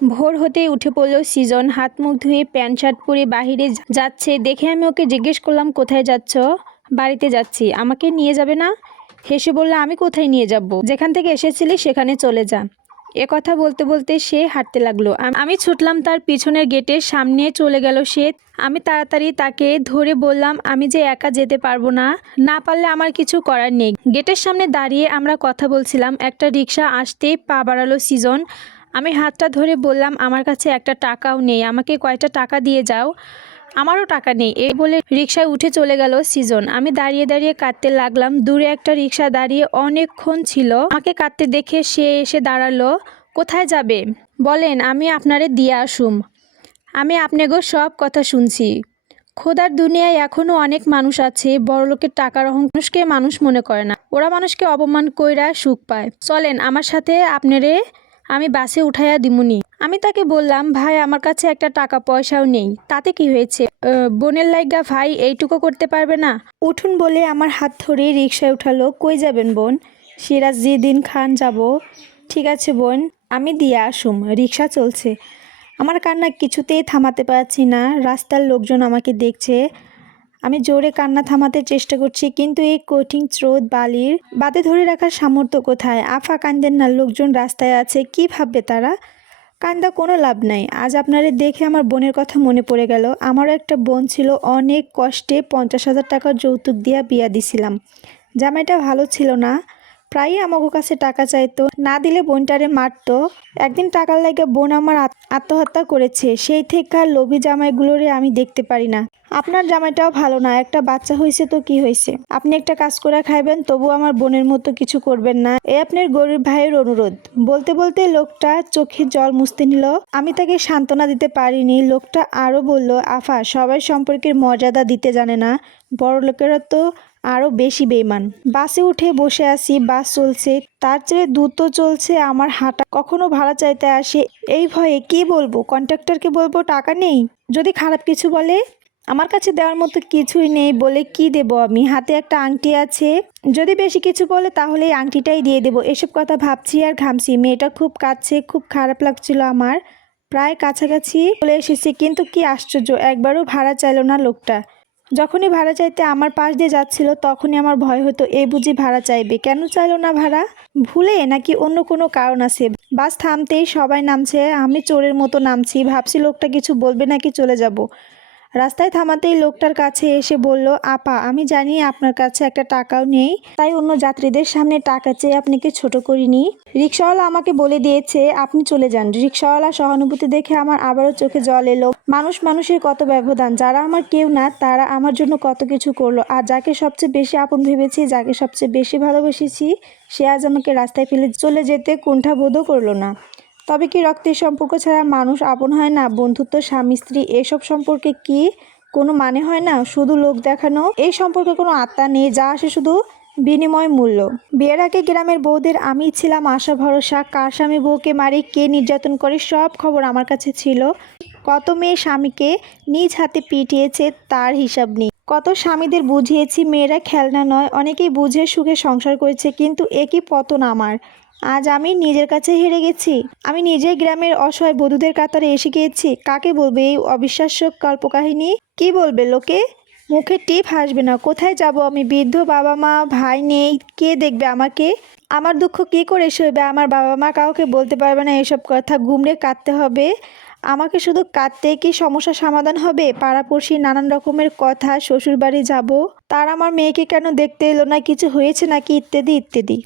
ভোর হতেই উঠে পড়ল সৃজন। হাত মুখ ধুয়ে প্যান্ট শার্ট পরে বাহিরে যাচ্ছে দেখে আমি ওকে জিজ্ঞেস করলাম, কোথায় যাচ্ছ? বাড়িতে যাচ্ছি। আমাকে নিয়ে যাবে না? হেসে বলল, আমি কোথায় নিয়ে যাব? যেখান থেকে এসেছিলি সেখানে চলে যা। এ কথা বলতে বলতে সে হাঁটতে লাগলো। আমি ছুটলাম তার পিছনের গেটের সামনে। চলে গেল সে। আমি তাড়াতাড়ি তাকে ধরে বললাম, আমি যে একা যেতে পারবো না, না পারলে আমার কিছু করার নেই। গেটের সামনে দাঁড়িয়ে আমরা কথা বলছিলাম। একটা রিক্সা আসতেই পা বাড়ালো সৃজন। আমি হাতটা ধরে বললাম, আমার কাছে একটা টাকাও নেই, আমাকে কয়টা টাকা দিয়ে যাও। আমারও টাকা নেই, এই বলে রিক্সায় উঠে চলে গেল সৃজন। আমি দাঁড়িয়ে দাঁড়িয়ে কাঁদতে লাগলাম। দূরে একটা রিক্সা দাঁড়িয়ে অনেকক্ষণ ছিল। আমাকে কাঁদতে দেখে সে এসে দাঁড়ালো। কোথায় যাবে বলেন, আমি আপনারে দিয়ে আসুম। আমি আপনাগো সব কথা শুনছি। খোদার দুনিয়ায় এখনও অনেক মানুষ আছে বড়লোকের টাকার মানুষকে মানুষ মনে করে না। ওরা মানুষকে অপমান কইরা সুখ পায়। চলেন আমার সাথে, আপনারে আমি বাসে উঠাইয়া দিমুনি। আমি তাকে বললাম, ভাই আমার কাছে একটা টাকা পয়সাও নেই। তাতে কি হয়েছে? বোনের লাইগা ভাই এইটুকু করতে পারবে না? উঠুন বলে আমার হাত ধরে রিক্সায় উঠালো। কই যাবেন বোন? সিরাজউদ্দিন খান যাব। ঠিক আছে বোন, আমি দিয়ে আসুম। রিক্সা চলছে। আমার কান্না কিছুতেই থামাতে পারছি না। রাস্তার লোকজন আমাকে দেখছে। আমি জোরে কান্না থামাতে চেষ্টা করছি, কিন্তু এই কঠিন স্রোত বালির বাদে ধরে রাখার সামর্থ্য কোথায়? আফা কান্দেন না, লোকজন রাস্তায় আছে, কি ভাববে তারা? কান্দা কোনো লাভ নাই। আজ আপনাদের দেখে আমার বোনের কথা মনে পড়ে গেল। আমারও একটা বোন ছিল, অনেক কষ্টে 50,000 টাকার যৌতুক দিয়া বিয়া দিছিলাম। জামাইটা ভালো ছিল না, প্রায়ই আমাকে কাছে টাকা চাইতো, না দিলে বোনটারে মারতো। একদিন টাকার লাগে বোন আমার আত্মহত্যা করেছে। সেই থেকে আর লোভী জামাইগুলোরে আমি দেখতে পারি না। আপনার জামাইটাও ভালো না, একটা বাচ্চা হয়েছে তো কি হয়েছে? আপনি একটা কাজ করে খাইবেন, তবু আমার বোনের মতো কিছু করবেন না, এ আপনার গরিব ভাইয়ের অনুরোধ। বলতে বলতে লোকটা চোখে জল মুছতে নিল। আমি তাকে সান্ত্বনা দিতে পারিনি। লোকটা আরো বলল, আফা সবাই সম্পর্কের মর্যাদা দিতে জানে না, বড় লোকেরা তো আরো বেশি বেইমান। বাসে উঠে বসে আছি, বাস চলছে, তার চেয়ে দ্রুত চলছে আমার হাঁটা। কখনো ভাড়া চাইতে আসে, এই ভয়ে কি বলবো? কন্ট্রাক্টরকে বলবো টাকা নেই, যদি খারাপ কিছু বলে? আমার কাছে দেওয়ার মতো কিছুই নেই বলে কি দেব আমি? হাতে একটা আংটি আছে, যদি বেশি কিছু বলে তাহলে এই আংটিটাই দিয়ে দেব। এসব কথা ভাবছি আর ঘামছি। মেয়েটা খুব কাঁদছে, খুব খারাপ লাগছিল আমার। প্রায় কাছাকাছি চলে এসেছি, কিন্তু কি আশ্চর্য, একবারও ভাড়া চাইলো না লোকটা। যখনই ভাড়া চাইতে আমার পাশ দিয়ে যাচ্ছিল তখনই আমার ভয় হতো, এই বুঝি ভাড়া চাইবে। কেন চাইলো না ভাড়া? ভুলে নাকি অন্য কোনো কারণ আছে? বাস থামতেই সবাই নামছে, আমি চোরের মতো নামছি। ভাবছি লোকটা কিছু বলবে নাকি চলে যাব। রাস্তায় থামাতেই লোকটার কাছে এসে বলল, আপা আমি জানি আপনার কাছে একটা টাকাও নেই, তাই অন্য যাত্রীদের সামনে টাকা চেয়ে আপনাকে ছোট করিনি। রিক্সাওয়ালা আমাকে বলে দিয়েছে আপনি চলে যান। রিক্সাওয়ালা সহানুভূতি দেখে আমার আবারও চোখে জল এলো। মানুষ মানুষের কত ব্যবধান, যারা আমার কেউ না তারা আমার জন্য কত কিছু করলো। আর যাকে সবচেয়ে বেশি আপন ভেবেছি, যাকে সবচেয়ে বেশি ভালোবেসেছি, সে আজ আমাকে রাস্তায় ফেলে চলে যেতে কুণ্ঠাবোধও করলো না। তবে কি রক্তের সম্পর্ক ছাড়া মানুষ আপন হয় না? বন্ধুত্ব, স্বামী স্ত্রী, এসব সম্পর্কে কি কোনো মানে হয় না? শুধু লোক দেখানো। এই সম্পর্কে কোনো আত্মা নেই, যা আসে শুধু বিনিময় মূল্য। বিয়ের আগে গ্রামের বউদের আমি ছিলাম আশা ভরসা। কার স্বামী বউকে মারে, কে নির্যাতন করে, সব খবর আমার কাছে ছিল। কত মেয়ে স্বামীকে নিজ হাতে পিটিয়েছে তার হিসাব নেই। কত স্বামীদের বুঝিয়েছি মেয়েরা খেলনা নয়। অনেকেই বুঝে সুখে সংসার করেছে, কিন্তু একই পতন আমার। আজ আমি নিজের কাছে হেরে গেছি। আমি নিজেই গ্রামের অসহায় বধূদের কাতারে এসে গিয়েছি। কাকে বলবে এই অবিশ্বাস্য কল্পকাহিনী? কি বলবে লোকে? মুখে টিপ হাসবে না। কোথায় যাব আমি? বৃদ্ধ বাবা মা, ভাই নেই, কে দেখবে আমাকে? আমার দুঃখ কি করে সইবে? আমার বাবা মা কাউকে বলতে পারবে না এসব কথা। গুমড়ে কাঁদতে হবে আমাকে। শুধু কাঁদতে কি সমস্যা সমাধান হবে? পাড়াপড়শি নানান রকমের কথা। শ্বশুর বাড়ি যাব, তার আমার মেয়েকে কেন দেখতে এলো না, কিছু হয়েছে নাকি, ইত্যাদি ইত্যাদি।